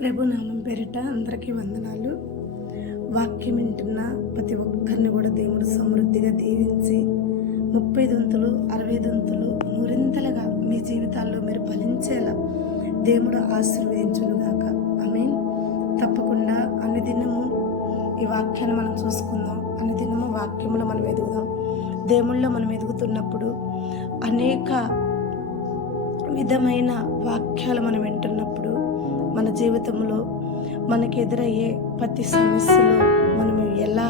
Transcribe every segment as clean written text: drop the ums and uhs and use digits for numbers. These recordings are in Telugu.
ప్రభు నామం పేరిట అందరికీ వందనాలు. వాక్యం వింటున్న ప్రతి ఒక్కరిని కూడా దేవుడు సమృద్ధిగా దీవించి 30 దంతులు 60 దంతులు నూరింతలుగా మీ జీవితాల్లో మీరు ఫలించేలా దేవుడు ఆశీర్వదించునుగాక. ఆమేన్. తప్పకుండా అనుదినము ఈ వాక్యాన్ని మనం చూసుకుందాం. అనుదినము వాక్యములో మనం ఎదుగుదాం. దేవుళ్ళో మనం ఎదుగుతున్నప్పుడు అనేక విధమైన వాక్యాలు మనం వింటున్నప్పుడు మన జీవితంలో మనకు ఎదురయ్యే ప్రతి సమస్యలో మనం ఎలా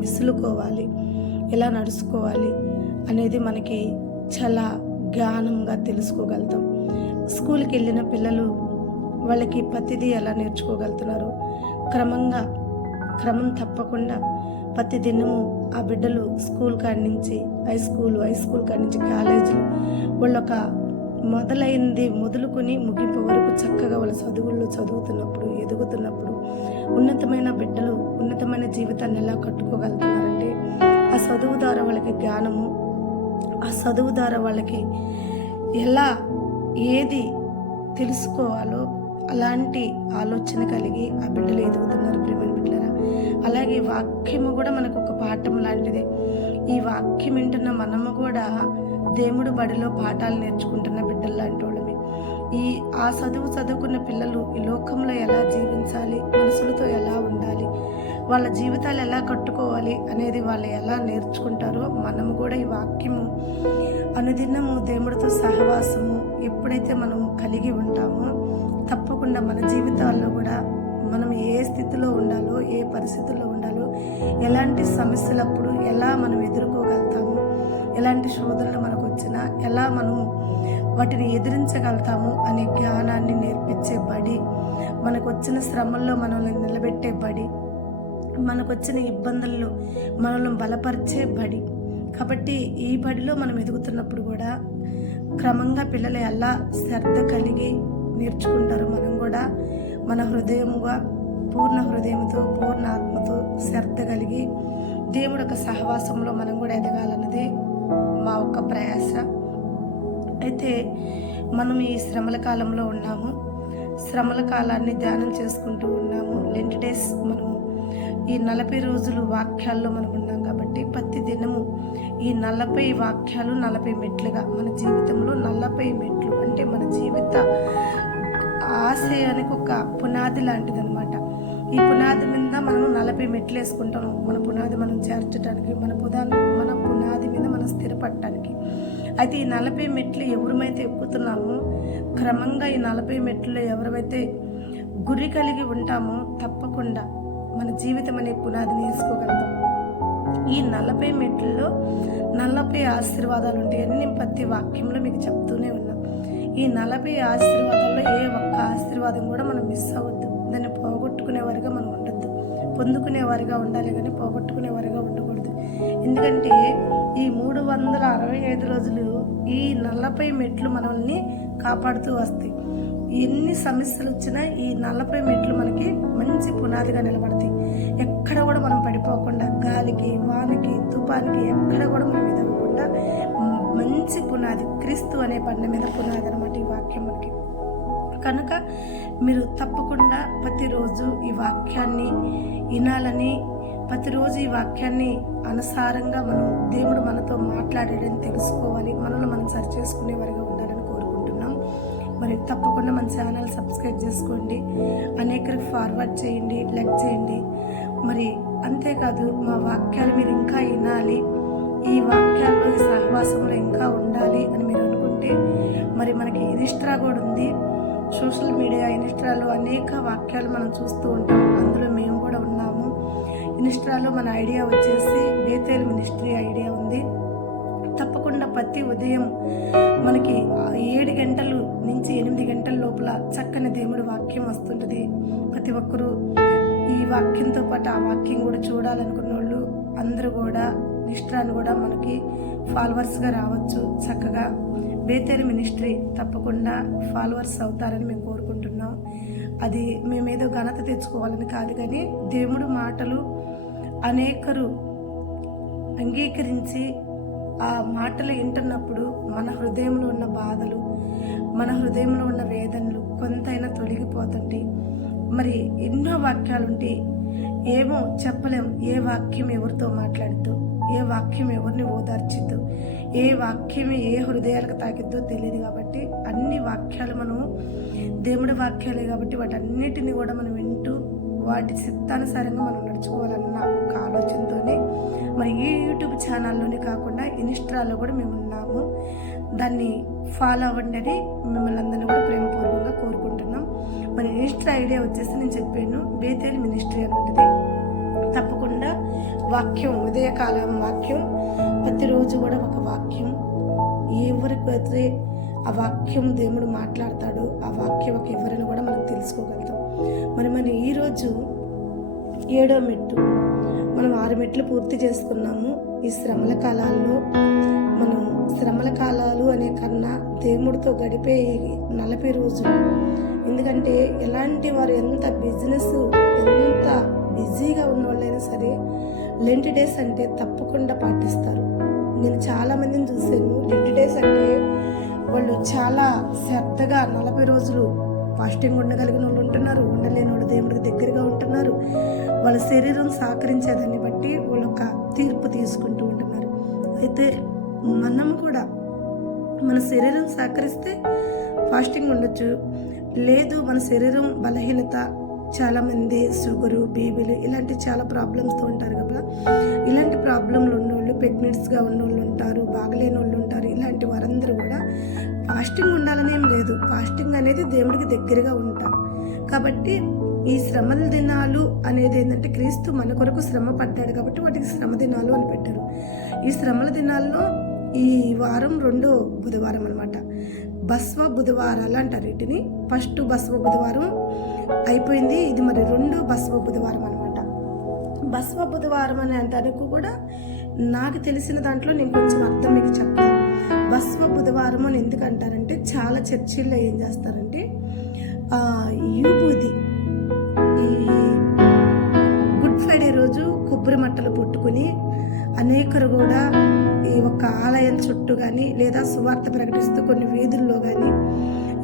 విసులుకోవాలి, ఎలా నడుచుకోవాలి అనేది మనకి చాలా జ్ఞానంగా తెలుసుకోగలుగుతాం. స్కూల్కి వెళ్ళిన పిల్లలు వాళ్ళకి ప్రతిదీ ఎలా నేర్చుకోగలుగుతున్నారు. క్రమం తప్పకుండా ప్రతి దినము ఆ బిడ్డలు స్కూల్ కాడి నుంచి హై స్కూల్ కాడి నుంచి కాలేజీలు వాళ్ళొక మొదలైంది మొదలుకొని ముగింపు వరకు చక్కగా వాళ్ళ చదువుల్లో చదువుతున్నప్పుడు ఎదుగుతున్నప్పుడు ఉన్నతమైన బిడ్డలు ఉన్నతమైన జీవితాన్ని ఎలా కట్టుకోగలుగుతున్నారంటే ఆ చదువు ద్వారా వాళ్ళకి జ్ఞానము, ఆ చదువు ద్వారా వాళ్ళకి ఎలా ఏది తెలుసుకోవాలో అలాంటి ఆలోచన కలిగి ఆ బిడ్డలు ఎదుగుతున్నారు. ప్రేమ బిడ్డలారా, అలాగే వాక్యము కూడా మనకు ఒక పాఠం లాంటిదే. ఈ వాక్యం వింటున్న మనము కూడా దేవుడు బడిలో పాఠాలు నేర్చుకుంటున్న బిడ్డలు లాంటి వాళ్ళమే. ఆ చదువుకున్న పిల్లలు ఈ లోకంలో ఎలా జీవించాలి, మనుషులతో ఎలా ఉండాలి, వాళ్ళ జీవితాలు ఎలా కట్టుకోవాలి అనేది వాళ్ళు ఎలా నేర్చుకుంటారో మనము కూడా ఈ వాక్యము అనుదినము దేవుడితో సహవాసము ఎప్పుడైతే మనము కలిగి ఉంటామో తప్పకుండా మన జీవితాల్లో కూడా మనం ఏ స్థితిలో ఉండాలో, ఏ పరిస్థితుల్లో ఉండాలో, ఎలాంటి సమస్యలప్పుడు ఎలా మనం ఎదుర్కోగలుగుతాము, ఎలాంటి శోధనలు మనకు వచ్చినా ఎలా మనము వాటిని ఎదిరించగలుగుతాము అనే జ్ఞానాన్ని నేర్పించే బడి, మనకు వచ్చిన శ్రమల్లో మనల్ని నిలబెట్టే బడి, మనకు వచ్చిన ఇబ్బందుల్లో మనల్ని బలపరిచే బడి. కాబట్టి ఈ బడిలో మనం ఎదుగుతున్నప్పుడు కూడా క్రమంగా పిల్లలు ఎలా శ్రద్ధ కలిగి నేర్చుకుంటారు. మనం కూడా మన హృదయముగా పూర్ణ హృదయంతో పూర్ణ ఆత్మతో శ్రద్ధ కలిగి దేవుడు ఒక సహవాసంలో మనం కూడా ఎదగాలన్నదే మా ఒక్క ప్రయాస. అయితే మనం ఈ శ్రమల కాలంలో ఉన్నాము. శ్రమల కాలాన్ని ధ్యానం చేసుకుంటూ ఉన్నాము. లెంట్ డేస్ మనము ఈ 40 రోజులు వాక్యాల్లో మనం ఉన్నాం కాబట్టి ప్రతి దినము ఈ 40 వాక్యాలు 40 మెట్లుగా మన జీవితంలో 40 మెట్లు అంటే మన జీవిత ఆశయానికి ఒక పునాది లాంటిది అనమాట. ఈ పునాది మీద మనం 40 మెట్లు వేసుకుంటాం. మన పునాది మనం చేర్చడానికి, మన పునాది మీద మనం స్థిరపడటానికి. అయితే ఈ 40 మెట్లు ఎవరైతే ఎక్కుతున్నామో క్రమంగా ఈ 40 మెట్లలో ఎవరైతే గురి కలిగి ఉంటామో తప్పకుండా మన జీవితం అనే పునాదిని వేసుకోగలుగుతాం. ఈ 40 మెట్లలో 40 ఆశీర్వాదాలు ఉంటాయని నేను ప్రతి వాక్యంలో మీకు చెప్తూనే ఉన్నా. ఈ 40 ఆశీర్వాదాల్లో ఏ ఒక్క ఆశీర్వాదం కూడా మనం మిస్ అవ్వద్దు. దాన్ని పోగొట్టుకునేవారిగా మనం ఉండొద్దు. పొందుకునేవారిగా ఉండాలి కానీ పోగొట్టుకునేవారిగా ఉండకూడదు. ఎందుకంటే ఈ 365 రోజులు ఈ 40 మెట్లు మనల్ని కాపాడుతూ వస్తాయి. ఎన్ని సమస్యలు వచ్చినా ఈ 40 మెట్లు మనకి మంచి పునాదిగా నిలబడతాయి. ఎక్కడ కూడా మనం పడిపోకుండా గాలికి, వానకి, తుఫానికి ఎక్కడ కూడా మనం ఎదగకుండా మంచి పునాది క్రీస్తు అనే బండ మీద పునాది అనమాట ఈ వాక్యం మనకి. కనుక మీరు తప్పకుండా ప్రతిరోజు ఈ వాక్యాన్ని వినాలని, ప్రతిరోజు ఈ వాక్యాన్ని అనుసారంగా మనం దేవుడు మనతో మాట్లాడాడని తెలుసుకోవాలి. మనల్ని మనం సరి చేసుకునేవారిగా ఉండాలని కోరుకుంటున్నాం. మరి తప్పకుండా మన ఛానల్ సబ్స్క్రైబ్ చేసుకోండి, అనేకరికి ఫార్వర్డ్ చేయండి, లైక్ చేయండి. మరి అంతేకాదు మా వాక్యాలు మీరు ఇంకా వినాలి, ఈ వాక్యాల్లో ఈ సహవాసంలో ఇంకా ఉండాలి అని మీరు అనుకుంటే మరి మనకి ఇన్స్టా కూడా ఉంది. సోషల్ మీడియా ఇన్స్టాలో అనేక వాక్యాలు మనం చూస్తూ ఉంటాం. అందులో మేము కూడా ఉన్నాము. ఇన్స్టాలో మన ఐడియా వచ్చేసి బేతేల్ మినిస్ట్రీ ఐడియా ఉంది. తప్పకుండా ప్రతి ఉదయం మనకి 7 గంటలు నుంచి 8 గంటల లోపల చక్కని దేవుడి వాక్యం వస్తుంటుంది. ప్రతి ఒక్కరూ ఈ వాక్యంతో పాటు ఆ వాక్యం కూడా చూడాలనుకున్న వాళ్ళు అందరూ కూడా ఇన్స్టాను కూడా మనకి ఫాలోవర్స్గా రావచ్చు. చక్కగా బేతేల్ మినిస్ట్రీ తప్పకుండా ఫాలోవర్స్ అవుతారని మేము కోరుకుంటున్నాం. అది మేమేదో ఘనత తెచ్చుకోవాలని కాదు, కానీ దేవుడు మాటలు అనేకరు అంగీకరించి ఆ మాటలు వింటున్నప్పుడు మన హృదయంలో ఉన్న బాధలు, మన హృదయంలో ఉన్న వేదనలు కొంతైనా తొలగిపోతుంటాయి. మరి ఎన్నో వాక్యాలు ఉంటాయి, ఏమో చెప్పలేం. ఏ వాక్యం ఎవరితో మాట్లాడుతూ, ఏ వాక్యం ఎవరిని ఓదార్చిద్దో, ఏ వాక్యం ఏ హృదయాలకు తాకిద్దో తెలియదు. కాబట్టి అన్ని వాక్యాలు మనం దేవుడి వాక్యాలే కాబట్టి వాటన్నిటిని కూడా మనం వింటూ వాటి చిత్తానుసారంగా మనం నడుచుకోవాలన్న ఒక ఆలోచనతోనే మరి ఈ యూట్యూబ్ ఛానల్లోనే కాకుండా ఇన్స్టాలో కూడా మేము ఉన్నాము. దాన్ని ఫాలో అవ్వండి అని మిమ్మల్ని అందరినీ కూడా ప్రేమపూర్వకంగా కోరుకుంటున్నాం. మరి ఇన్స్టా ఐడియా వచ్చేసి నేను చెప్పాను, బేతేల్ మినిస్ట్రీ అని ఉంటుంది. తప్పకుండా వాక్యం, ఉదయకాలం వాక్యం, ప్రతిరోజు కూడా ఒక వాక్యం, ఎవరికైతే ఆ వాక్యం దేవుడు మాట్లాడతాడో ఆ వాక్యం ఒక ఎవరిని కూడా మనం తెలుసుకోగలుగుతాం. మరి ఈరోజు 7వ మెట్టు, మనం 6 మెట్లు పూర్తి చేసుకున్నాము. ఈ శ్రమల కాలాల్లో మనం శ్రమల కాలాలు అనే కన్నా దేవుడితో గడిపే 40 రోజులు. ఎందుకంటే ఎలాంటి వారు ఎంత బిజినెస్, ఎంత బిజీగా ఉన్నవాళ్ళైనా సరే లెంట్ డేస్ అంటే తప్పకుండా పాటిస్తారు. నేను చాలామందిని చూశాను, లెంట్ డేస్ అంటే వాళ్ళు చాలా శ్రద్ధగా 40 రోజులు ఫాస్టింగ్ ఉండగలిగిన వాళ్ళు ఉంటున్నారు, ఉండలేని వాళ్ళు దేవుడికి దగ్గరగా ఉంటున్నారు. వాళ్ళ శరీరం సహకరించేదాన్ని బట్టి వాళ్ళు ఒక తీర్పు తీసుకుంటూ ఉంటున్నారు. అయితే మనం కూడా మన శరీరం సహకరిస్తే ఫాస్టింగ్ ఉండొచ్చు, లేదు మన శరీరం బలహీనత, చాలామంది షుగరు, బీపీలు ఇలాంటి చాలా ప్రాబ్లమ్స్తో ఉంటారు కదా. ఇలాంటి ప్రాబ్లంలు ఉన్నవాళ్ళు, ప్రెగ్నెంట్స్గా ఉన్నవాళ్ళు ఉంటారు, బాగలేని వాళ్ళు ఉంటారు. ఇలాంటి వారందరూ కూడా ఫాస్టింగ్ ఉండాలని ఏం లేదు, ఫాస్టింగ్ అనేది దేవుడికి దగ్గరగా ఉంటాం. కాబట్టి ఈ శ్రమల దినాలు అనేది ఏంటంటే క్రీస్తు మన కొరకు శ్రమ పడ్డాడు కాబట్టి వాటికి శ్రమ దినాలు అని పెట్టారు. ఈ శ్రమల దినాల్లో ఈ వారం 2వ బుధవారం అనమాట, బస్వ బుధవారాలు అంటారు వీటిని. ఫస్ట్ బస్వ బుధవారం అయిపోయింది, ఇది మరి 2వ బస్వ బుధవారం అనమాట. బస్వ బుధవారం అనే అంటానికి కూడా నాకు తెలిసిన దాంట్లో నేను కొంచెం అర్థం మీకు చెప్తాను. బస్వ బుధవారం అని ఎందుకు అంటారంటే చాలా చర్చిల్లో ఏం చేస్తారంటే యూబూది, ఈ గుడ్ ఫ్రైడే రోజు కొబ్బరి మట్టలు పుట్టుకుని అనేకరు కూడా ఈ ఒక్క ఆలయం చుట్టూ కానీ లేదా సువార్త ప్రకటిస్తూ కొన్ని వీధుల్లో కానీ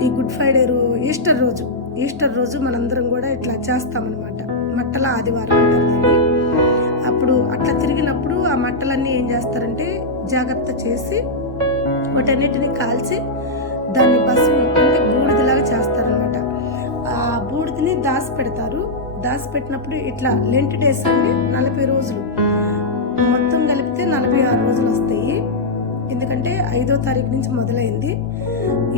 ఈ గుడ్ ఫ్రైడే ఈస్టర్ రోజు మనందరం కూడా ఇట్లా చేస్తామన్నమాట. మట్టల ఆదివారం అంటారు దాన్ని. అప్పుడు అట్లా తిరిగినప్పుడు ఆ మట్టలన్నీ ఏం చేస్తారంటే జాగ్రత్త చేసి వాటన్నిటిని కాల్చి దాన్ని భస్మం అంటే బూడిదలాగా చేస్తారనమాట. ఆ బూడిదని దాచిపెడతారు. దాచిపెట్టినప్పుడు ఇట్లా లెంట్ డేస్ అండి 40 రోజులు మొత్తం కలిపితే 46 రోజులు వస్తాయి. ఎందుకంటే 5వ తారీఖు నుంచి మొదలైంది.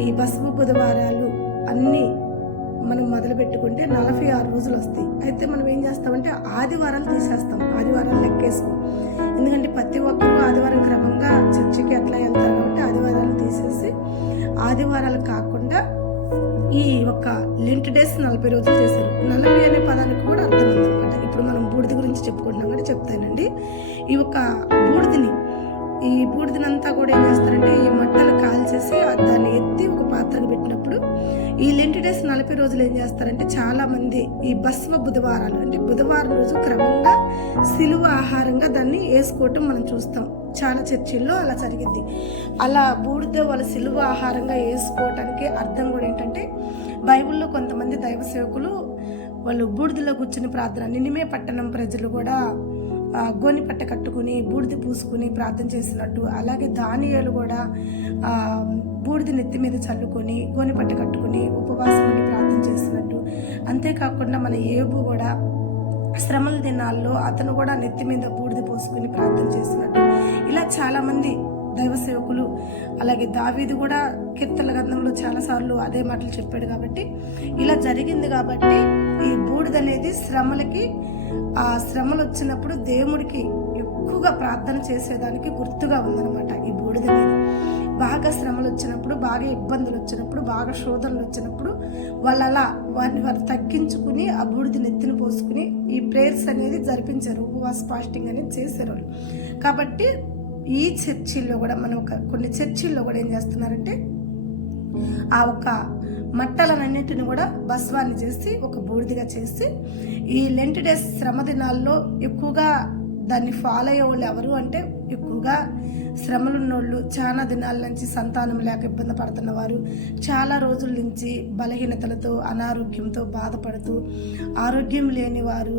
ఈ బస్వ బుధవారాలు అన్నీ మనం మొదలు పెట్టుకుంటే 46 రోజులు వస్తాయి. అయితే మనం ఏం చేస్తామంటే ఆదివారాలు తీసేస్తాం, ఆదివారాలు లెక్కేస్తాం. ఎందుకంటే ప్రతి ఒక్కరూ ఆదివారం క్రమంగా చర్చికి అట్లా వెళ్తారు కాబట్టి ఆదివారాలు తీసేసి ఆదివారాలు కాకుండా ఈ ఒక్క లెంట్ డేస్ 40 రోజులు చేశారు. 40 అనే పదానికి కూడా అర్థం ఉందన్నమాట. ఇప్పుడు మనం బూడిద గురించి చెప్పుకుంటున్నాం కాబట్టి చెప్తానండి. ఈ ఒక్క ఈ బూడిదనంతా కూడా ఏం చేస్తారంటే ఈ మట్టలు కాల్చేసి దాన్ని ఎత్తి ఒక పాత్రకు పెట్టినప్పుడు ఈ లెంట్ డేస్ 40 రోజులు ఏం చేస్తారంటే చాలా మంది ఈ బస్వ బుధవారాలు అంటే బుధవారం రోజు క్రమంగా సిలువ ఆహారంగా దాన్ని వేసుకోవటం మనం చూస్తాం. చాలా చర్చిల్లో అలా జరిగింది. అలా బూడిద వాళ్ళ సిలువ ఆహారంగా వేసుకోవటానికి అర్థం కూడా ఏంటంటే బైబిల్లో కొంతమంది దైవ సేవకులు వాళ్ళు బూడిదలో కూర్చుని ప్రార్థన, నినివే పట్టణం ప్రజలు కూడా గోని పట్ట కట్టుకుని బూడిద పూసుకుని ప్రార్థన చేసినట్టు, అలాగే దానియేలు కూడా బూడిద నెత్తి మీద చల్లుకొని గోని పట్ట కట్టుకుని ఉపవాసం ఉండి ప్రార్థన చేసినట్టు, అంతేకాకుండా మన యేబు కూడా శ్రమల దినాల్లో అతను కూడా నెత్తి మీద బూడిద పోసుకుని ప్రార్థన చేసినట్టు, ఇలా చాలామంది దైవ సేవకులు, అలాగే దావీదు కూడా కీర్తనల గ్రంథంలో చాలాసార్లు అదే మాటలు చెప్పాడు. కాబట్టి ఇలా జరిగింది. కాబట్టి ఈ బూడిద అనేది శ్రమలకి, ఆ శ్రమలు వచ్చినప్పుడు దేవుడికి ఎక్కువగా ప్రార్థన చేసేదానికి గుర్తుగా ఉందన్నమాట. ఈ బూడిద అనేది బాగా శ్రమలు వచ్చినప్పుడు, బాగా ఇబ్బందులు వచ్చినప్పుడు, బాగా శోధనలు వచ్చినప్పుడు వాళ్ళు అలా వారు తగ్గించుకుని ఆ బూడిద నెత్తిని పోసుకుని ఈ ప్రేయర్స్ అనేది జరిపించారు, ఉపవాస ఫాస్టింగ్ అనేది చేశారు వాళ్ళు. కాబట్టి ఈ చర్చిల్లో కూడా మనం కొన్ని చర్చిల్లో కూడా ఏం చేస్తున్నారంటే ఆ ఒక మట్టలన్నింటిని కూడా భస్వాన్ని చేసి ఒక బూడిదిగా చేసి ఈ లెంట్ డేస్ శ్రమ దినాల్లో ఎక్కువగా దాన్ని ఫాలో అయ్యే వాళ్ళు ఎవరు అంటే ఎక్కువగా శ్రమలున్నోళ్ళు, చాలా దినాల నుంచి సంతానం లేక ఇబ్బంది పడుతున్నవారు, చాలా రోజుల నుంచి బలహీనతలతో అనారోగ్యంతో బాధపడుతూ, ఆరోగ్యం లేనివారు,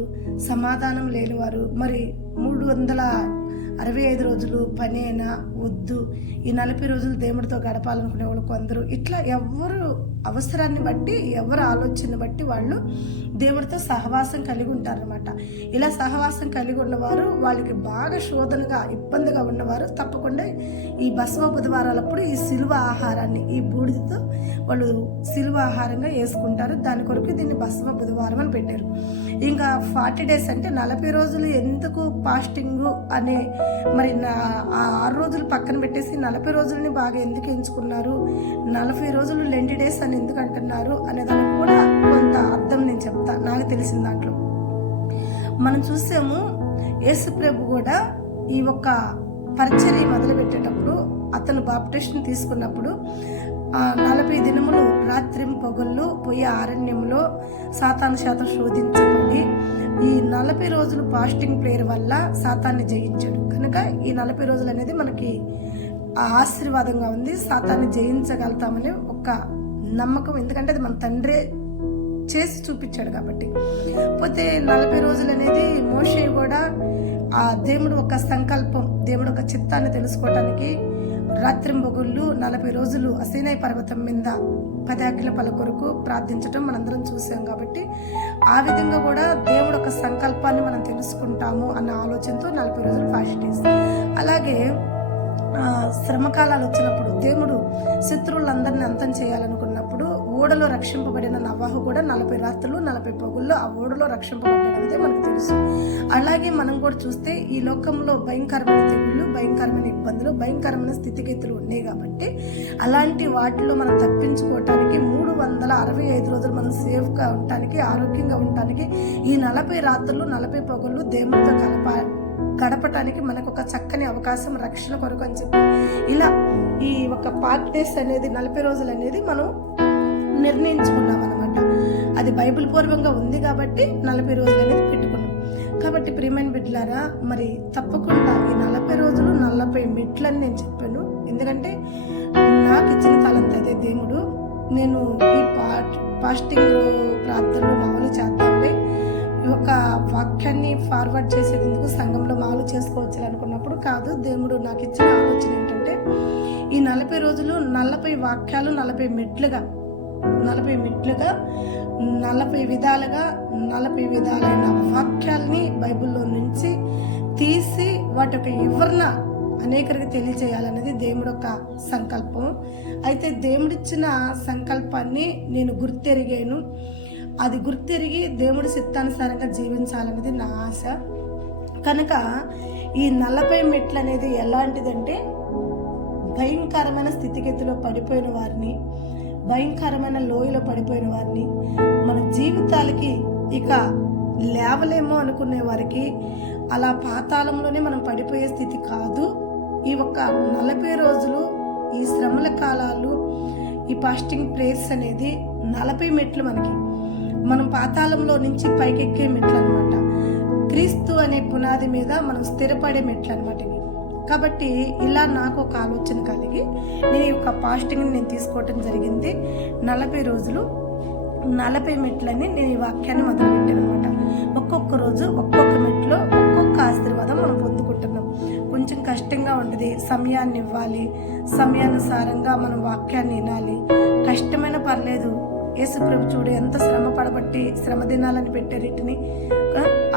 సమాధానం లేనివారు, మరి 365 రోజులు పని అయినా వద్దు, ఈ 40 రోజులు దేవుడితో గడపాలనుకునే వాళ్ళు కొందరు, ఇట్లా ఎవరు అవసరాన్ని బట్టి, ఎవరు ఆలోచన బట్టి వాళ్ళు దేవుడితో సహవాసం కలిగి ఉంటారనమాట. ఇలా సహవాసం కలిగి ఉన్నవారు, వాళ్ళకి బాగా శోధనగా ఇబ్బందిగా ఉన్నవారు తప్పకుండా ఈ భస్మ బుధవారాలప్పుడు ఈ సిలువ ఆహారాన్ని, ఈ బూడిదతో వాళ్ళు సిలువ ఆహారంగా వేసుకుంటారు. దాని కొరకు దీన్ని భస్మ బుధవారం అని పెట్టారు. ఇంకా 40 days అంటే 40 రోజులు ఎందుకు ఫాస్టింగ్ అనే, మరి ఆ 6 రోజులు పక్కన పెట్టేసి 40 రోజులని బాగా ఎందుకు ఎంచుకున్నారు, 40 రోజులు లెంటి డేస్ అని ఎందుకు అంటున్నారు అనే దానికి కూడా కొంత అర్థం నేను చెప్తా నాకు తెలిసిన దాంట్లో. మనం చూసాము యేసు ప్రభు కూడా ఈ ఒక్క పరిచర్య మొదలు పెట్టేటప్పుడు, అతను బాప్టిస్ట్ని తీసుకున్నప్పుడు 40 దినములు రాత్రి పగళ్ళు పోయి అరణ్యంలో సాతాను చేత శోధించబడి ఈ 40 రోజులు ఫాస్టింగ్ ప్రేయర్ వల్ల సాతాన్ని జయించాడు. కనుక ఈ 40 రోజులు అనేది మనకి ఆశీర్వాదంగా ఉంది. సాతాన్ని జయించగలుగుతామని ఒక నమ్మకం, ఎందుకంటే అది మన తండ్రే చేసి చూపించాడు కాబట్టి. పోతే 40 రోజులు అనేది మోషే కూడా ఆ దేవుడు ఒక సంకల్పం, దేవుడు ఒక చిత్తాన్ని తెలుసుకోవటానికి రాత్రింబొగుళ్ళు 40 రోజులు అసీనాయి పర్వతం మీద 10 ఆజ్ఞల కొరకు ప్రార్థించటం మనందరం చూసాం. కాబట్టి ఆ విధంగా కూడా దేవుడు ఒక సంకల్పాన్ని మనం తెలుసుకుంటాము అన్న ఆలోచనతో 40 రోజులు ఫాస్ట్ డేస్. అలాగే శ్రమకాలాలు వచ్చినప్పుడు దేవుడు శత్రువులందరినీ అంతం చేయాలనుకున్నప్పుడు ఓడలో రక్షింపబడిన నవాహు కూడా 40 రాత్రులు 40 పగుళ్ళు ఆ ఓడలో రక్షింపబడ్డది మనకు తెలుసు. అలాగే మనం కూడా చూస్తే ఈ లోకంలో భయంకరమైన తెగుళ్ళు, భయంకరమైన ఇబ్బందులు, భయంకరమైన స్థితిగతులు ఉన్నాయి. కాబట్టి అలాంటి వాటిలో మనం తప్పించుకోవటానికి 365 రోజులు మనం సేఫ్గా ఉండటానికి, ఆరోగ్యంగా ఉండటానికి ఈ 40 రాత్రులు 40 పగుళ్ళు దేవుడితో గడపటానికి మనకు ఒక చక్కని అవకాశం, రక్షణ కొరకు అని చెప్పి ఇలా ఈ ఒక 40 days అనేది 40 రోజులు అనేది మనం నిర్ణయించుకున్నాం అనమాట. అది బైబిల్ పూర్వంగా ఉంది కాబట్టి 40 రోజులు అనేది పెట్టుకున్నాం. కాబట్టి ప్రియమైన బిడ్డలారా, మరి తప్పకుండా ఈ 40 రోజులు 40 మెట్లని నేను చెప్పాను. ఎందుకంటే నాకు ఇచ్చిన తలంత అదే దేవుడు. నేను ఈ ఫాస్టింగ్ ప్రార్థనలు మామూలు చేద్దాంలే, ఒక వాక్యాన్ని ఫార్వర్డ్ చేసేది ఎందుకు, సంఘంలో మామూలు చేసుకోవచ్చు అనుకున్నప్పుడు కాదు. దేవుడు నాకు ఇచ్చిన ఆలోచన ఏంటంటే ఈ 40 రోజులు 40 వాక్యాలు 40 మెట్లుగా 40 విధాలుగా 40 విధాలైన వాక్యాలని బైబిల్లో నుంచి తీసి వాటి యొక్క వివరణ అనేకరికి తెలియచేయాలనేది దేవుడు యొక్క సంకల్పం. అయితే దేవుడిచ్చిన సంకల్పాన్ని నేను గుర్తెరిగాను. అది గుర్తెరిగి దేవుడి చిత్తానుసారంగా జీవించాలనేది నా ఆశ. కనుక ఈ 40 మెట్లు అనేది ఎలాంటిదంటే, భయంకరమైన స్థితిగతిలో పడిపోయిన వారిని, భయంకరమైన లోయలో పడిపోయిన వారిని, మన జీవితాలకి ఇక లేవలేమో అనుకునే వారికి, అలా పాతాళంలోనే మనం పడిపోయే స్థితి కాదు. ఈ ఒక్క 40 రోజులు ఈ శ్రమల కాలాలు, ఈ ఫాస్టింగ్ ప్రేయర్స్ అనేది 40 మెట్లు మనకి, మనం పాతాళంలో నుంచి పైకెక్కే మెట్లు అనమాట. క్రీస్తు అనే పునాది మీద మనం స్థిరపడే మెట్లు అనమాట ఇవి. కాబట్టి ఇలా నాకు ఒక ఆలోచన కలిగి నేను ఈ యొక్క ఫాస్టింగ్ని నేను తీసుకోవటం జరిగింది. 40 రోజులు 40 మెట్లని నేను ఈ వాక్యాన్ని మొదలుపెట్టాను అనమాట. ఒక్కొక్క రోజు ఒక్కొక్క మెట్లో ఒక్కొక్క ఆశీర్వాదం మనం పొందుకుంటున్నాం. కొంచెం కష్టంగా ఉంటుంది, సమయాన్ని ఇవ్వాలి, సమయానుసారంగా మనం వాక్యాన్ని వినాలి. కష్టమైన పర్లేదు, యేసు ప్రభు చూడు ఎంత శ్రమ పడబట్టి శ్రమ దినాలని పెట్టారు వీటిని.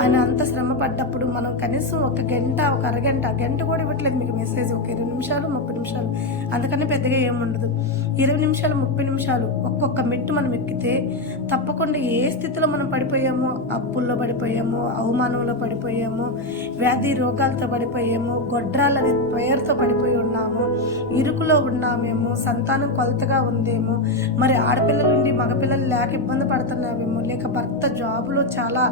ఆయన అంత శ్రమ పడ్డప్పుడు మనం కనీసం ఒక గంట, ఒక గంట కూడా ఇవ్వట్లేదు మీకు మెసేజ్. ఒక 20 నిమిషాలు 30 నిమిషాలు, అందుకని పెద్దగా ఏముండదు. 20 నిమిషాలు 30 నిమిషాలు ఒక్కొక్క మెట్టు మనం ఎక్కితే తప్పకుండా ఏ స్థితిలో మనం పడిపోయామో, అప్పుల్లో పడిపోయామో, అవమానంలో పడిపోయామో, వ్యాధి రోగాలతో పడిపోయామో, గొడ్రాలనే పేరుతో పడిపోయి ఉన్నాము, ఇరుకులో ఉన్నామేమో, సంతానం కొలతగా ఉందేమో, మరి ఆడపిల్లలుండి మగపిల్లలు లేక ఇబ్బంది పడుతున్నావేమో, లేక భర్త జాబులో చాలా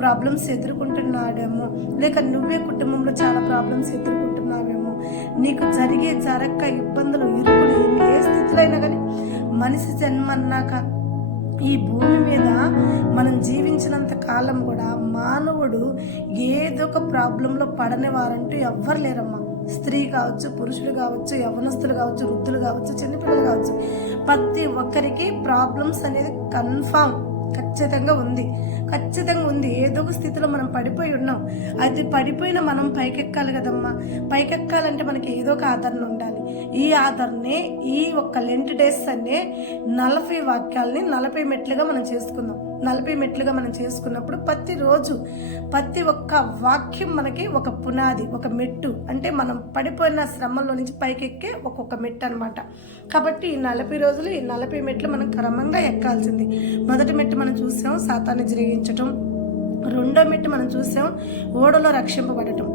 ప్రాబ్లమ్స్ ఎదుర్కొంటున్నాడేమో, లేక నువ్వే కుటుంబంలో చాలా ప్రాబ్లమ్స్ ఎదుర్కొంటున్నావేమో, నీకు జరక్క ఇబ్బందులు, ఇరుకులు ఏ స్థితిలో అయినా కానీ మనిషి జన్మన్నాక ఈ భూమి మీద మనం జీవించినంత కాలం కూడా మానవుడు ఏదో ఒక ప్రాబ్లంలో పడని వారంటూ ఎవ్వరు లేరమ్మా. స్త్రీ కావచ్చు, పురుషులు కావచ్చు, యవ్వనస్తులు కావచ్చు, వృద్ధులు కావచ్చు, చిన్నపిల్లలు కావచ్చు, ప్రతి ఒక్కరికి ప్రాబ్లమ్స్ అనేది ఖచ్చితంగా ఉంది. ఏదో ఒక స్థితిలో మనం పడిపోయి ఉన్నాం. అది పడిపోయిన మనం పైకెక్కాలి కదమ్మా. పైకెక్కాలంటే మనకి ఏదో ఒక ఆదరణ ఉండాలి. ఈ ఆదరణే ఈ ఒక్క లెంట్ డేస్ అనే 40 వాక్యాలని 40 మెట్లుగా మనం చేసుకుందాం. 40 మెట్లుగా మనం చేసుకున్నప్పుడు ప్రతిరోజు ప్రతి ఒక్క వాక్యం మనకి ఒక పునాది, ఒక మెట్టు. అంటే మనం పడిపోయిన శ్రమంలో నుంచి పైకెక్కే ఒక్కొక్క మెట్టు అనమాట. కాబట్టి ఈ 40 రోజులు ఈ 40 మెట్లు మనం క్రమంగా ఎక్కాల్సింది. మొదటి మెట్టు మనం చూసాం, సాతాన్ని జరిగించటం. రెండో మెట్టు మనం చూసాం, ఓడలో రక్షింపబడటం.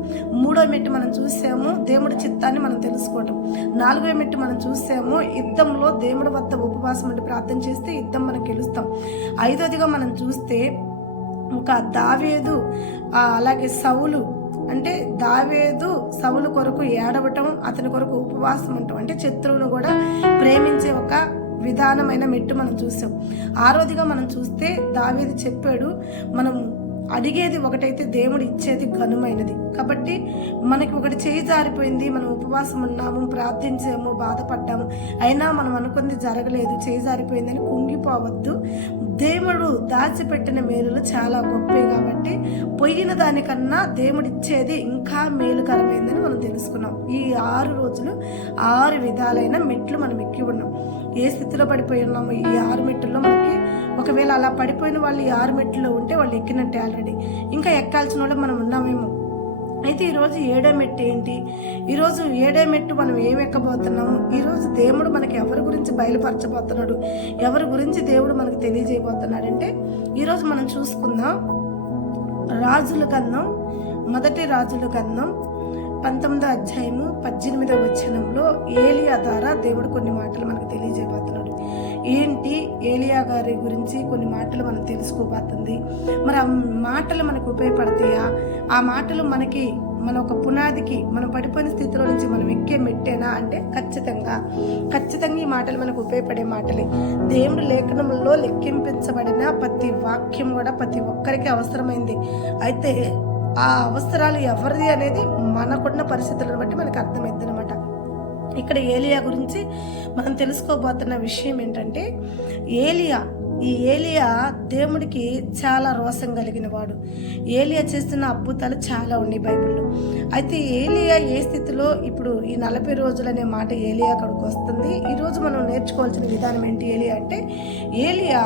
మూడో మెట్టు మనం చూసాము, దేవుడి చిత్తాన్ని మనం తెలుసుకోవటం. నాలుగో మెట్టు మనం చూసాము, యుద్ధంలో దేవుడి వద్ద ఉపవాసం ఉండి ప్రార్థన చేస్తే యుద్ధం మనం గెలుస్తాం. ఐదోదిగా మనం చూస్తే ఒక దావీదు అలాగే సౌలు, అంటే దావీదు సౌలు కొరకు ఏడవటం, అతని కొరకు ఉపవాసం ఉండటం, అంటే శత్రువును కూడా ప్రేమించే ఒక విధానమైన మెట్టు మనం చూసాం. ఆరోదిగా మనం చూస్తే దావీదు చెప్పాడు, మనం అడిగేది ఒకటైతే దేవుడు ఇచ్చేది ఘనమైనది. కాబట్టి మనకి ఒకటి చేయి జారిపోయింది, మనం ఉపవాసం ఉన్నాము, ప్రార్థించాము, బాధపడ్డాము, అయినా మనం అనుకుంది జరగలేదు, చేయి జారిపోయిందని కుంగిపోవద్దు. దేవుడు దాచిపెట్టిన మేలులు చాలా గొప్పే కాబట్టి పోయిన దానికన్నా దేవుడు ఇచ్చేది ఇంకా మేలుకరమైందని మనం తెలుసుకున్నాం. ఈ 6 రోజులు 6 విధాలైన మెట్లు మనం ఎక్కి ఉన్నాం. ఏ స్థితిలో పడిపోయి ఉన్నాము ఈ 6 మెట్లలో మనకి ఒకవేళ అలా పడిపోయిన వాళ్ళు ఈ 6 మెట్లు ఉంటే వాళ్ళు ఎక్కినట్టే ఆల్రెడీ. ఇంకా ఎక్కాల్సిన వాళ్ళు మనం ఉన్నామేమో. అయితే ఈరోజు 7వ మెట్టు ఏంటి? ఈరోజు 7వ మెట్టు మనం ఏం ఎక్కబోతున్నాము? ఈరోజు దేవుడు మనకి ఎవరి గురించి బయలుపరచబోతున్నాడు, ఎవరి గురించి దేవుడు మనకు తెలియజేయబోతున్నాడు అంటే ఈరోజు మనం చూసుకుందాం. రాజుల గ్రంథం, మొదటి రాజుల గ్రంథం 19వ అధ్యాయము 18వ వచనంలో ఏలియా ద్వారా దేవుడు కొన్ని మాటలు మనకు తెలియజేయబోతున్నాడు. ఏంటి ఏలియా గారి గురించి కొన్ని మాటలు మనం తెలుసుకోబోతుంది. మరి ఆ మాటలు మనకు ఉపయోగపడతాయా? ఆ మాటలు మనకి మన ఒక పునాదికి మనం పడిపోయిన స్థితిలో నుంచి మనం ఎక్కే మెట్టేనా అంటే ఖచ్చితంగా ఈ మాటలు మనకు ఉపయోగపడే మాటలే. దేవుడు లేఖనంలో లెక్కింపించబడిన ప్రతి వాక్యం కూడా ప్రతి ఒక్కరికి అవసరమైంది. అయితే ఆ అవసరాలు ఎవరిది అనేది మనకున్న పరిస్థితులను బట్టి మనకు అర్థమైంది అనమాట. ఇక్కడ ఏలియా గురించి మనం తెలుసుకోబోతున్న విషయం ఏంటంటే, ఈ ఏలియా దేవుడికి చాలా రోషం కలిగిన వాడు. ఏలియా చేస్తున్న అద్భుతాలు చాలా ఉన్నాయి బైబిల్లో. అయితే ఏలియా ఏ స్థితిలో, ఇప్పుడు ఈ 40 రోజులు అనే మాట ఏలియా అక్కడికి వస్తుంది. ఈరోజు మనం నేర్చుకోవాల్సిన విధానం ఏంటి? ఏలియా అంటే ఏలియా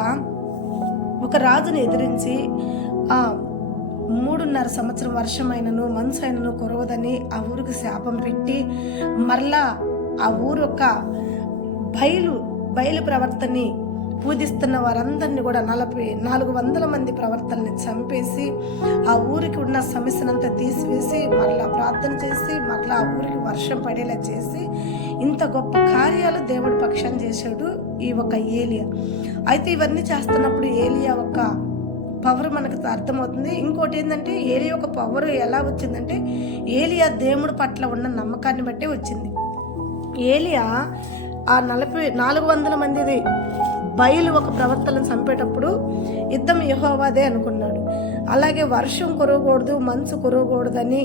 ఒక రాజుని ఎదిరించి 3.5 సంవత్సరం వర్షమైనను మంచు అయినను కురవదని ఆ ఊరికి శాపం పెట్టి మరలా ఆ ఊరు యొక్క బయలు ప్రవర్తనని పూజిస్తున్న వారందరినీ కూడా 400 మంది ప్రవర్తనని చంపేసి ఆ ఊరికి ఉన్న సమస్యనంతా తీసివేసి మరలా ప్రార్థన చేసి మరలా ఆ ఊరికి వర్షం పడేలా చేసి ఇంత గొప్ప కార్యాలు దేవుడి పక్షాన చేశాడు ఈ ఒక ఏలియా. అయితే ఇవన్నీ చేస్తున్నప్పుడు ఏలియా ఒక పవర్ మనకు అర్థమవుతుంది. ఇంకోటి ఏంటంటే ఏలియా ఒక పవర్ ఎలా వచ్చిందంటే ఏలియా దేవుడి పట్ల ఉన్న నమ్మకాన్ని బట్టే వచ్చింది. ఏలియా ఆ 400 మందిది బయలు ఒక ప్రవర్తనను చంపేటప్పుడు యుద్ధం యెహోవాదే అనుకున్నాడు. అలాగే వర్షం కురవకూడదు, మంచు కురవకూడదని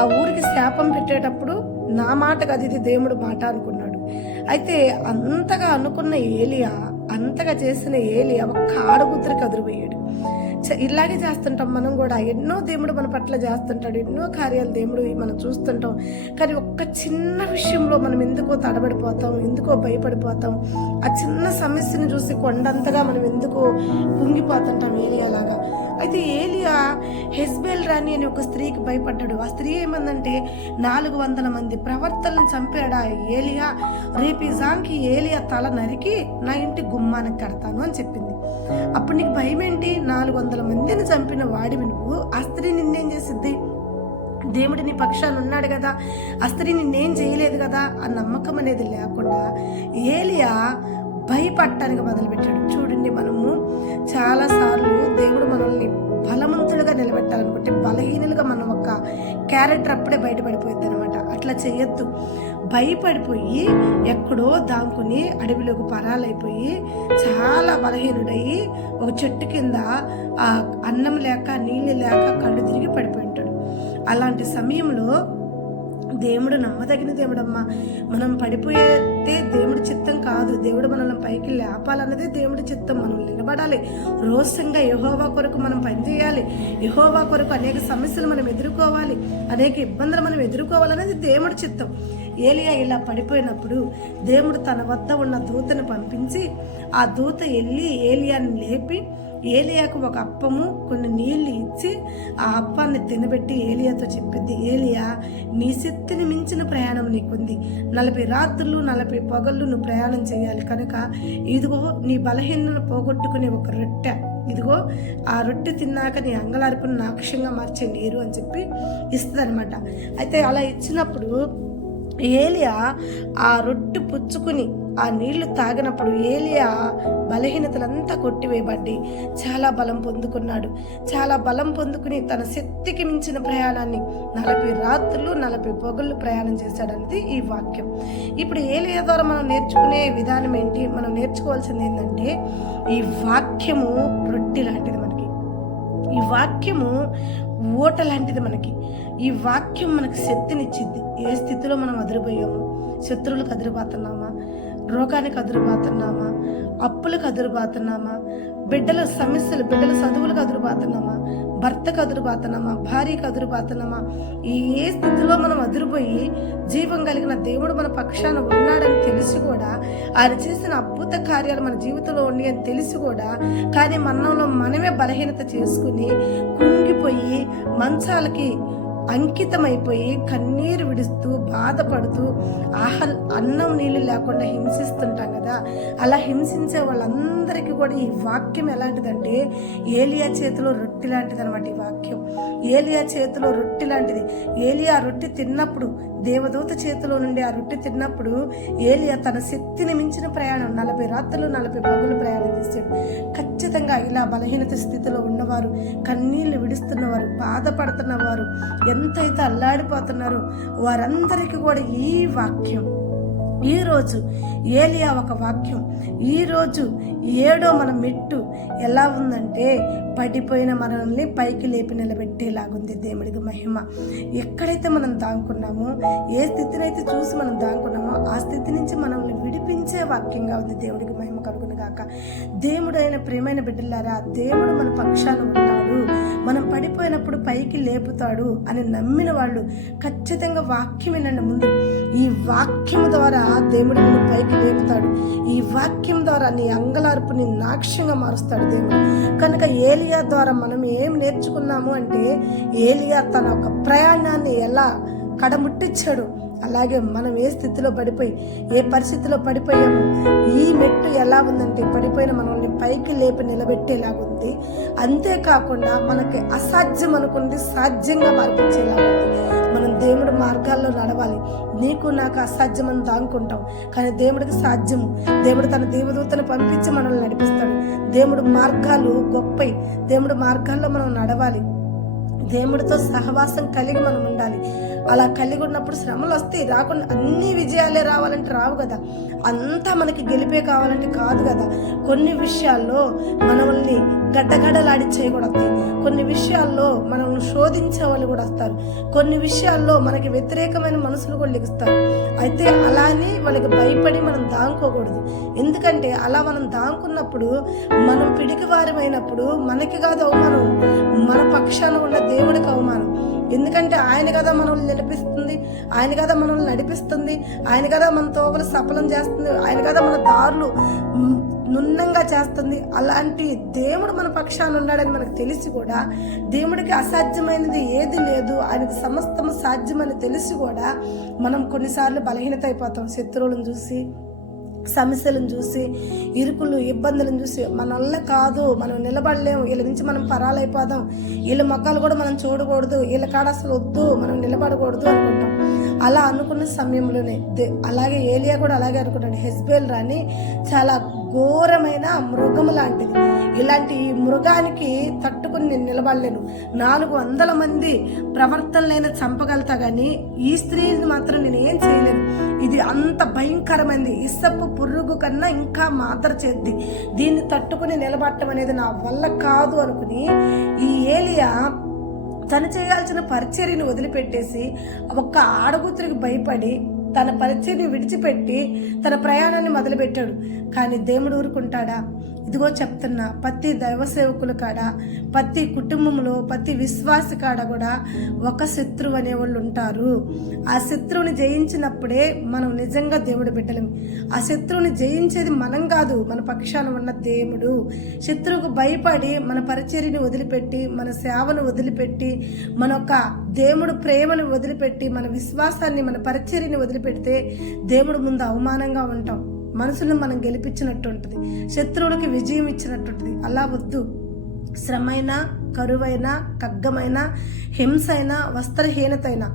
ఆ ఊరికి శాపం పెట్టేటప్పుడు నా మాట కాదు ఇది దేవుడి మాట అనుకున్నాడు. అయితే అంతగా అనుకున్న ఏలియా, అంతగా చేసిన ఏలియా ఒక్క ఆడగుద్దరికి అదిరిపోయాడు. ఇలాగే చేస్తుంటాం మనం కూడా. ఎన్నో దేవుడు మన పట్ల చేస్తుంటాడు, ఎన్నో కార్యాలు దేవుడు మనం చూస్తుంటాం. కానీ ఒక్క చిన్న విషయంలో మనం ఎందుకో తడబడిపోతాం, ఎందుకో భయపడిపోతాం. ఆ చిన్న సమస్యను చూసి కొండంతగా మనం ఎందుకో కుంగిపోతుంటాం ఏలియాలాగా. అయితే ఏలియా హెజ్బేల్ రాణి అని ఒక స్త్రీకి భయపడ్డాడు. ఆ స్త్రీ ఏమందంటే 400 మంది ప్రవర్తనను చంపాడా ఏలియా, రేపు ఈ జాంకి ఏలియా తల నరికి నా ఇంటి గుమ్మానికి కడతాను అని చెప్పింది. అప్పుడు నీకు భయం ఏంటి? 400 మందిని చంపిన వాడివి నువ్వు. ఆ స్త్రీ నిన్నేం చేసిద్ది? దేవుడు నీ పక్షాన ఉన్నాడు కదా, ఆ స్త్రీ నిన్నేం చేయలేదు కదా ఆ నమ్మకం అనేది లేకుండా ఏలియా భయపడటానికి మొదలుపెట్టాడు. చూడండి, మనము చాలాసార్లు దేవుడు మనల్ని బలవంతులుగా నిలబెట్టాలనుకుంటే బలహీనులుగా మనం ఒక క్యారెక్టర్ అప్పుడే బయటపడిపోయింది అనమాట. అట్లా చేయొద్దు. భయపడిపోయి ఎక్కడో దాంకుని అడవిలోకి పరాలైపోయి చాలా బలహీనుడయ్యి ఒక చెట్టు కింద అన్నం లేక నీళ్ళు లేక కళ్ళు తిరిగి పడిపోయి ఉంటాడు. అలాంటి సమయంలో దేవుడు నమ్మదగిన దేవుడమ్మా. మనం పడిపోయేదే దేవుడి చిత్తం కాదు. దేవుడు మనల్ని పైకి లేపాలన్నదే దేవుడి చిత్తం. మనం నిలబడాలి, రోషంగా యెహోవా కొరకు మనం పనిచేయాలి. యెహోవా కొరకు అనేక సమస్యలు మనం ఎదుర్కోవాలి, అనేక ఇబ్బందులు మనం ఎదుర్కోవాలనేది దేవుడి చిత్తం. ఏలియా ఇలా పడిపోయినప్పుడు దేవుడు తన వద్ద ఉన్న దూతను పంపించి ఆ దూత వెళ్ళి ఏలియాని లేపి ఏలియాకు ఒక అప్పము కొన్ని నీళ్లు ఇచ్చి ఆ అప్పాన్ని తినబెట్టి ఏలియాతో చెప్పింది, ఏలియా నీ శక్తిని మించిన ప్రయాణం నీకుంది. 40 రాత్రులు 40 పగళ్ళు నువ్వు ప్రయాణం చేయాలి కనుక ఇదిగో నీ బలహీనను పోగొట్టుకునే ఒక రొట్టె, ఇదిగో ఆ రొట్టె తిన్నాక నీ అంగలార్పును నాక్షంగా మార్చే నీరు అని చెప్పి ఇస్తుంది అనమాట. అయితే అలా ఇచ్చినప్పుడు ఏలియా ఆ రొట్టె పుచ్చుకుని ఆ నీళ్లు తాగినప్పుడు ఏలియా బలహీనతలంతా కొట్టివేయబడ్డి చాలా బలం పొందుకున్నాడు. చాలా బలం పొందుకుని తన శక్తికి మించిన ప్రయాణాన్ని 40 రాత్రులు 40 పగళ్ళు ప్రయాణం చేశాడనేది ఈ వాక్యం. ఇప్పుడు ఏలియా ద్వారా మనం నేర్చుకునే విధానం ఏంటి? మనం నేర్చుకోవాల్సింది ఏంటంటే ఈ వాక్యము రొట్టె లాంటిది మనకి, ఈ వాక్యము ఓట లాంటిది మనకి. ఈ వాక్యం మనకు శక్తినిచ్చిద్ది. ఏ స్థితిలో మనం అదిరిపోయాము, శత్రువులకు అదిరిపోతున్నామా, రోగానికి అదురుబాతున్నామా, అప్పులకు అదురుబాతున్నామా, బిడ్డల సమస్యలు బిడ్డల చదువులకు అదురుబాతున్నామా, భర్తకు అదురుబాతున్నామా, భార్యకు అదురుబాతున్నామా, ఏ స్థితిలో మనం అదురుపోయి జీవం కలిగిన దేవుడు మన పక్షాన ఉన్నాడని తెలిసి కూడా, ఆయన చేసిన అద్భుత కార్యాలు మన జీవితంలో ఉండి అని తెలిసి కూడా, కానీ మనంలో మనమే బలహీనత చేసుకుని కుంగిపోయి మంచాలకి అంకితమైపోయి కన్నీరు విడుస్తూ బాధపడుతూ అన్నం నీళ్ళు లేకుండా హింసిస్తుంటాం కదా. అలా హింసించే వాళ్ళందరికీ కూడా ఈ వాక్యం ఎలాంటిదంటే ఏలియా చేతిలో రొట్టె లాంటిది అనమాట. ఈ వాక్యం ఏలియా చేతిలో రొట్టె లాంటిది. ఏలియా రొట్టె తిన్నప్పుడు, దేవదూత చేతిలో నుండి ఆ రొట్టె తిన్నప్పుడు ఏలియా తన శక్తిని మించిన ప్రయాణం 40 రాత్రులు 40 పగలు ప్రయాణం చేశాడు. ఖచ్చితంగా ఇలా బలహీనత స్థితిలో ఉన్నవారు, కన్నీళ్లు విడుస్తున్నవారు, బాధపడుతున్నవారు, ఎంతైతే అల్లాడిపోతున్నారో వారందరికీ కూడా ఈ వాక్యం, ఈరోజు ఏలియా ఒక వాక్యం, ఈరోజు 7వ మన మెట్టు ఎలా ఉందంటే పడిపోయిన మనల్ని పైకి లేపి నిలబెట్టేలాగుంది. దేవుడికి మహిమ. ఎక్కడైతే మనం దాంకున్నామో, ఏ స్థితినైతే చూసి మనం దాంకున్నామో ఆ స్థితి నుంచి మనల్ని విడిపించే వాక్యంగా ఉంది. దేవుడికి మహిమ కలుగును గాక. దేవుడు అయిన ప్రియమైన బిడ్డలారా, దేవుడు మన పక్షాన ఉన్నాడు, మనం పడిపోయినప్పుడు పైకి లేపుతాడు అని నమ్మిన వాళ్ళు ఖచ్చితంగా వాక్యం వినండి. ముందు ఈ వాక్యం ద్వారా దేవుడు నిన్ను పైకి లేపుతాడు. ఈ వాక్యం ద్వారా నీ అంగలార్పుని నాక్షంగా మారుస్తాడు దేవుడు. కనుక ఏలియా ద్వారా మనం ఏం నేర్చుకున్నాము అంటే, ఏలియా తన ఒక ప్రయాణాన్ని ఎలా కడముట్టించాడు, అలాగే మనం ఏ స్థితిలో పడిపోయి ఏ పరిస్థితిలో పడిపోయామో ఈ మెట్టు ఎలా ఉందంటే పడిపోయిన మనల్ని పైకి లేపి నిలబెట్టేలాగుంది. అంతేకాకుండా మనకి అసాధ్యం అనుకుంది సాధ్యంగా మార్పించేలాగుంది. మనం దేవుడి మార్గాల్లో నడవాలి. నీకు నాకు అసాధ్యమని దాంకుంటాం, కానీ దేవుడికి సాధ్యము. దేవుడు తన దేవదూతను పంపించి మనల్ని నడిపిస్తాడు. దేవుడి మార్గాలు గొప్పవి. దేవుడి మార్గాల్లో మనం నడవాలి. దేవుడితో సహవాసం కలిగి మనం ఉండాలి. అలా కలిగి ఉన్నప్పుడు శ్రమలు వస్తాయి, రాకుండా అన్ని విజయాలే రావాలంటే రావు కదా. అంతా మనకి గెలిపే కావాలంటే కాదు కదా. కొన్ని విషయాల్లో మనల్ని గడ్డగడ్డలాడిచ్చే కూడా వస్తాయి. కొన్ని విషయాల్లో మనల్ని శోధించే వాళ్ళు కూడా వస్తారు. కొన్ని విషయాల్లో మనకి వ్యతిరేకమైన మనసులు కూడా లెగుస్తారు. అయితే అలానే వాళ్ళకి భయపడి మనం దాంకోకూడదు. ఎందుకంటే అలా మనం దాంకున్నప్పుడు మనం పిడికివారమైనప్పుడు మనకి కాదు అవమానం, మన పక్షాన ఉన్న దేవుడికి అవమానం. ఎందుకంటే ఆయన కదా మనల్ని నిలిపిస్తుంది, ఆయన కదా మనల్ని నడిపిస్తుంది, ఆయన కదా మన తోవలు సఫలం చేస్తుంది, ఆయన కదా మన దారులు నున్నంగా చేస్తుంది. అలాంటి దేవుడు మన పక్షాన ఉన్నాడని మనకు తెలిసి కూడా, దేవుడికి అసాధ్యమైనది ఏది లేదు, ఆయనకు సమస్తము సాధ్యమని తెలిసి కూడా మనం కొన్నిసార్లు బలహీనత అయిపోతాం. శత్రువులను చూసి, సమస్యలను చూసి, ఇరుకులు ఇబ్బందులను చూసి మన వల్ల కాదు, మనం నిలబడలేము, వీళ్ళ నుంచి మనం పరాలైపోదాం, వీళ్ళ మొక్కలు కూడా మనం చూడకూడదు, వీళ్ళ కాడ అసలు వద్దు, మనం నిలబడకూడదు అనుకుంటాం. అలా అనుకున్న సమయంలోనే అలాగే ఏలియా కూడా అలాగే అనుకున్నాడు. హెజ్బేల్ రాని చాలా ఘోరమైన మృగము లాంటిది. ఇలాంటి మృగానికి తట్టుకుని నేను నిలబడలేను, 400 మంది ప్రవర్తనలైన చంపగలుగుతా కానీ ఈ స్త్రీని మాత్రం నేను ఏం చేయలేను. ఇది అంత భయంకరమైనది, ఇసప్పు పురుగు కన్నా ఇంకా మాత్ర చేద్ది, దీన్ని తట్టుకుని నిలబడటం అనేది నా వల్ల కాదు అనుకుని ఈ ఏలియా తను చేయాల్సిన పరిచర్యను వదిలిపెట్టేసి ఒక్క ఆడకూతురికి భయపడి తన పరిచర్ని విడిచిపెట్టి తన ప్రయాణాన్ని మొదలుపెట్టాడు. కానీ దేవుడు ఊరుకుంటాడా? ఇదిగో చెప్తున్నా, ప్రతి దైవ సేవకుల కాడ, ప్రతి కుటుంబంలో, ప్రతి విశ్వాసి కాడ కూడా ఒక శత్రువు అనేవాళ్ళు ఉంటారు. ఆ శత్రువుని జయించినప్పుడే మనం నిజంగా దేవుడు బిడ్డలం. ఆ శత్రువుని జయించేది మనం కాదు, మన పక్షాన ఉన్న దేవుడు. శత్రువుకు భయపడి మన పరిచర్యని వదిలిపెట్టి, మన సేవను వదిలిపెట్టి, మన యొక్క దేవుడు ప్రేమను వదిలిపెట్టి, మన విశ్వాసాన్ని, మన పరిచర్యని వదిలిపెడితే దేవుడు ముందు అవమానంగా ఉంటాం. మనసును మనం గెలిపించినట్టు ఉంటుంది, శత్రువులకి విజయం ఇచ్చినట్టుంటుంది. అలా వద్దు. శ్రమైనా, కరువైనా, ఖడ్గమైన, హింసైనా, వస్త్రహీనతైనా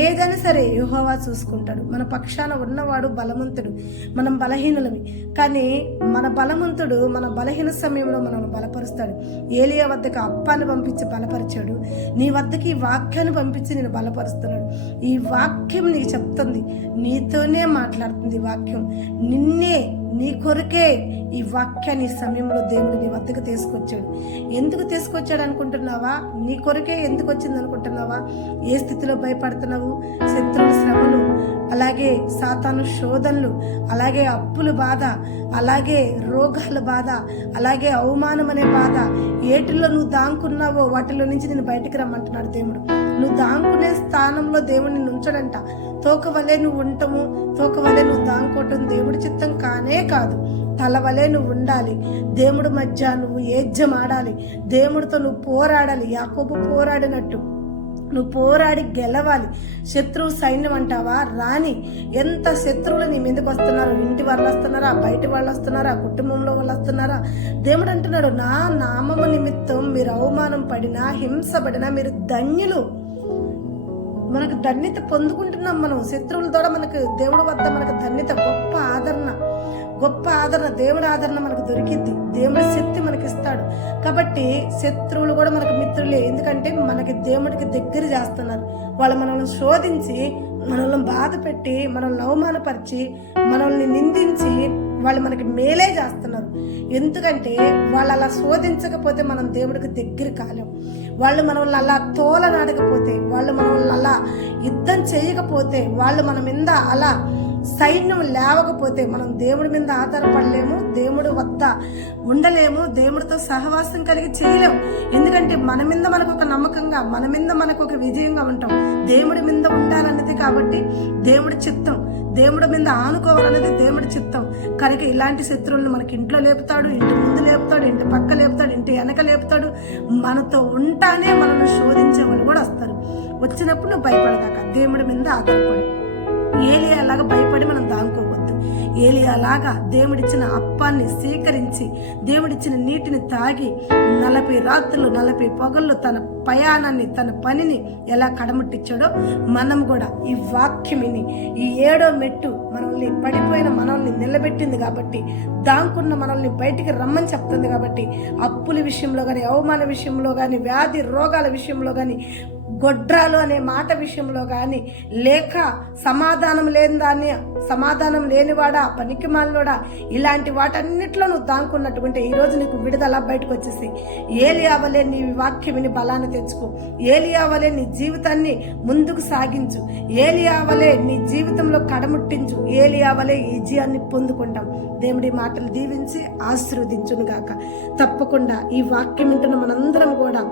ఏదైనా సరే యెహోవా చూసుకుంటాడు. మన పక్షాన ఉన్నవాడు బలవంతుడు, మనం బలహీనులమి. కానీ మన బలవంతుడు మన బలహీన సమయంలో మనల్ని బలపరుస్తాడు. ఏలియా వద్దకు అప్పాన్ని పంపించి బలపరిచాడు, నీ వద్దకి ఈ వాక్యాన్ని పంపించి నేను బలపరుస్తున్నాడు. ఈ వాక్యం నీకు చెప్తుంది, నీతోనే మాట్లాడుతుంది. ఈ వాక్యం నిన్నే, నీ కొరకే ఈ వాక్యాన్ని సమయంలో దేవుడు నీ వద్దకు తీసుకొచ్చాడు. ఎందుకు తీసుకొచ్చాడు అనుకుంటున్నావా? నీ కొరకే ఎందుకు వచ్చింది అనుకుంటున్నావా? ఏ స్థితిలో భయపడుతున్నావు? శత్రువుల శ్రమలు, అలాగే సాతాను శోధనలు, అలాగే అప్పుల బాధ, అలాగే రోగాల బాధ, అలాగే అవమానం అనే బాధ, ఏటిలో నువ్వు దాంకున్నావో వాటిలో నుంచి నేను బయటికి రమ్మంటున్నాడు దేవుడు. నువ్వు దాంకునే స్థానంలో దేవుడిని ఉంచడంట. తోకవలే నువ్వు ఉండటము, తోకవలే నువ్వు దాంకోవటం దేవుడి చిత్తం కానే కాదు. తలవలే నువ్వు ఉండాలి. దేవుడి మధ్య నువ్వు ఏజ్యం ఆడాలి, దేవుడితో నువ్వు పోరాడాలి. యాకోబు పోరాడినట్టు నువ్వు పోరాడి గెలవాలి. శత్రువు సైన్యం అంటావా? రాని. ఎంత శత్రువులు నీ మీదకి వస్తున్నారు? ఇంటి వాళ్ళు వస్తున్నారా, బయట వాళ్ళు వస్తున్నారా, కుటుంబంలో వాళ్ళు వస్తున్నారా? దేవుడు అంటున్నాడు, నా నామము నిమిత్తం మీరు అవమానం పడినా, హింసపడినా మీరు ధన్యులు. మనకు ధన్యత పొందుకుంటున్నాం మనం. శత్రువుల ద్వారా మనకు దేవుడి వద్ద మనకు ధన్యత, గొప్ప ఆదరణ, గొప్ప ఆదరణ, దేవుడి ఆదరణ మనకు దొరికిద్ది. దేవుడి శక్తి మనకి ఇస్తాడు. కాబట్టి శత్రువులు కూడా మనకు మిత్రులే. ఎందుకంటే మనకి దేవుడికి దగ్గర చేస్తున్నారు. వాళ్ళు మనల్ని శోధించి, మనల్ని బాధ పెట్టి, మనల్ని అవమానపరిచి, మనల్ని నిందించి వాళ్ళు మనకి మేలే చేస్తున్నారు. ఎందుకంటే వాళ్ళు అలా శోధించకపోతే మనం దేవుడికి దగ్గర కాలేం. వాళ్ళు మనల్ని అలా తోలనాడకపోతే, వాళ్ళు మనల్ని అలా యుద్ధం చేయకపోతే, వాళ్ళు మన మీద అలా సైన్యం లేవకపోతే మనం దేవుడి మీద ఆధారపడలేము, దేవుడి వద్ద ఉండలేము, దేవుడితో సహవాసం కలిగి చేయలేము. ఎందుకంటే మన మీద మనకు ఒక నమ్మకంగా, మన మీద మనకు ఒక విజయంగా ఉంటాం. దేవుడి మీద ఉండాలన్నది కాబట్టి దేవుడి చిత్తం, దేవుడి మీద ఆనుకోవాలన్నది దేవుడి చిత్తం. కనుక ఇలాంటి శత్రువులను మనకి ఇంట్లో లేపుతాడు, ఇంటి ముందు లేపుతాడు, ఇంటి పక్క లేపుతాడు, ఇంటి వెనక లేపుతాడు. మనతో ఉంటానే మనల్ని శోధించే వాళ్ళు కూడా వస్తారు. వచ్చినప్పుడు నువ్వు భయపడగాక, దేవుడి మీద ఆధారపడి. ఏలియాలాగా భయపడి మనం దాంకోవద్దు. ఏలియాలాగా దేవుడిచ్చిన అప్పాన్ని స్వీకరించి, దేవుడిచ్చిన నీటిని తాగి 40 రాత్రులు 40 పగళ్ళు తన ప్రయాణాన్ని, తన పనిని ఎలా కడముట్టించాడో మనం కూడా ఈ వాక్యమిని, ఈ 7వ మెట్టు మనల్ని పడిపోయిన మనల్ని నిలబెట్టింది కాబట్టి, దాంకున్న మనల్ని బయటికి రమ్మని చెప్తుంది కాబట్టి, అప్పుల విషయంలో కానీ, అవమాన విషయంలో కానీ, వ్యాధి రోగాల విషయంలో కానీ, గొడ్రాలు అనే మాట విషయంలో కానీ, లేక సమాధానం లేని దాన్ని, సమాధానం లేనివాడా, పనికిమాలినోడా, ఇలాంటి వాటన్నిటిలో నువ్వు దాంకున్నట్టుకుంటే ఈరోజు నీకు విడుదల బయటకు వచ్చేసి ఏలియా వలె నీ వాక్యం విని బలాన్ని తెచ్చుకో. ఏలియా వలె నీ జీవితాన్ని ముందుకు సాగించు. ఏలియా వలె నీ జీవితంలో కడముట్టించు. ఏలియా వలె ఈ విజయాన్ని పొందుకుంటాం. దేవుడి మాటలు దీవించి ఆశీర్వదించును గాక. తప్పకుండా ఈ వాక్యం వింటున్న మనందరం కూడా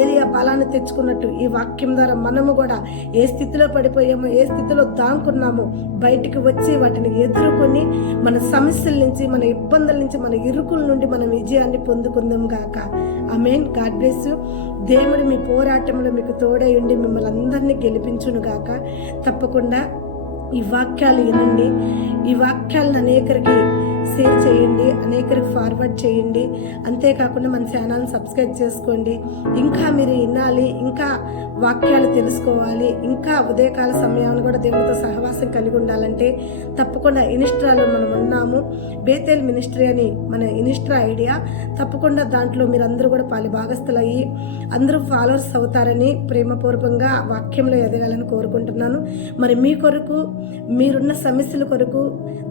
ఏలియా బలాన్ని తెచ్చుకున్నట్టు ఈ వాక్యం ద్వారా మనము కూడా ఏ స్థితిలో పడిపోయామో, ఏ స్థితిలో దాంకున్నామో బయటికి వచ్చి వాటిని ఎదుర్కొని మన సమస్యల నుంచి, మన ఇబ్బందుల నుంచి, మన ఇరుకుల నుండి మనం విజయాన్ని పొందుకుందాం గాక. ఆమేన్. God bless you. దేవుడు మీ పోరాటంలో మీకు తోడై ఉండి మిమ్మల్ని అందరినీ గెలిపించును గాక. తప్పకుండా ఈ వాక్యాలు వినండి. ఈ వాక్యాలను అనేకరికి షేర్ చేయండి, అనేకరికి ఫార్వర్డ్ చేయండి. అంతేకాకుండా మన ఛానల్ని సబ్స్క్రైబ్ చేసుకోండి. ఇంకా మీరు వినాలి, ఇంకా వాక్యాలు తెలుసుకోవాలి, ఇంకా ఉదయకాల సమయాన్ని కూడా దేవుడితో సహవాసం కలిగి ఉండాలంటే తప్పకుండా ఇన్స్టాలో మనం ఉన్నాము. బేతేల్ మినిస్ట్రీ అని మన ఇన్స్టా ఐడియా. తప్పకుండా దాంట్లో మీరు అందరూ కూడా పాలి భాగస్థులయ్యి అందరూ ఫాలోవర్స్ అవుతారని ప్రేమపూర్వకంగా వాక్యంలో ఎదగాలని కోరుకుంటున్నాను. మరి మీ కొరకు మీరున్న సమస్యల కొరకు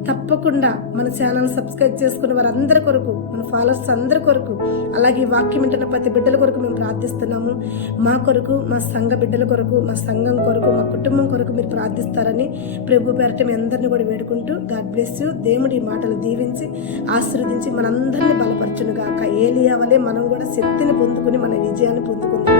తప్పకుండా మన ఛానల్ సబ్స్క్రైబ్ చేసుకున్న వారందరి కొరకు, మన ఫాలోవర్స్ అందరి కొరకు, అలాగే ఈ వాక్యం వింటున్న ప్రతి బిడ్డల కొరకు మేము ప్రార్థిస్తున్నాము. మా కొరకు, మా సంఘ బిడ్డల కొరకు, మా సంఘం కొరకు, మా కుటుంబం కొరకు మీరు ప్రార్థిస్తారని ప్రభు పేరట మీ అందరినీ కూడా వేడుకుంటూ గాడ్ బ్లెస్ యూ. దేవుడి ఈ మాటలు దీవించి ఆశీర్వదించి మనందరినీ బలపరచును గాక. ఏలియా వలె మనం కూడా శక్తిని పొందుకుని మన విజయాన్ని పొందుకుందాం.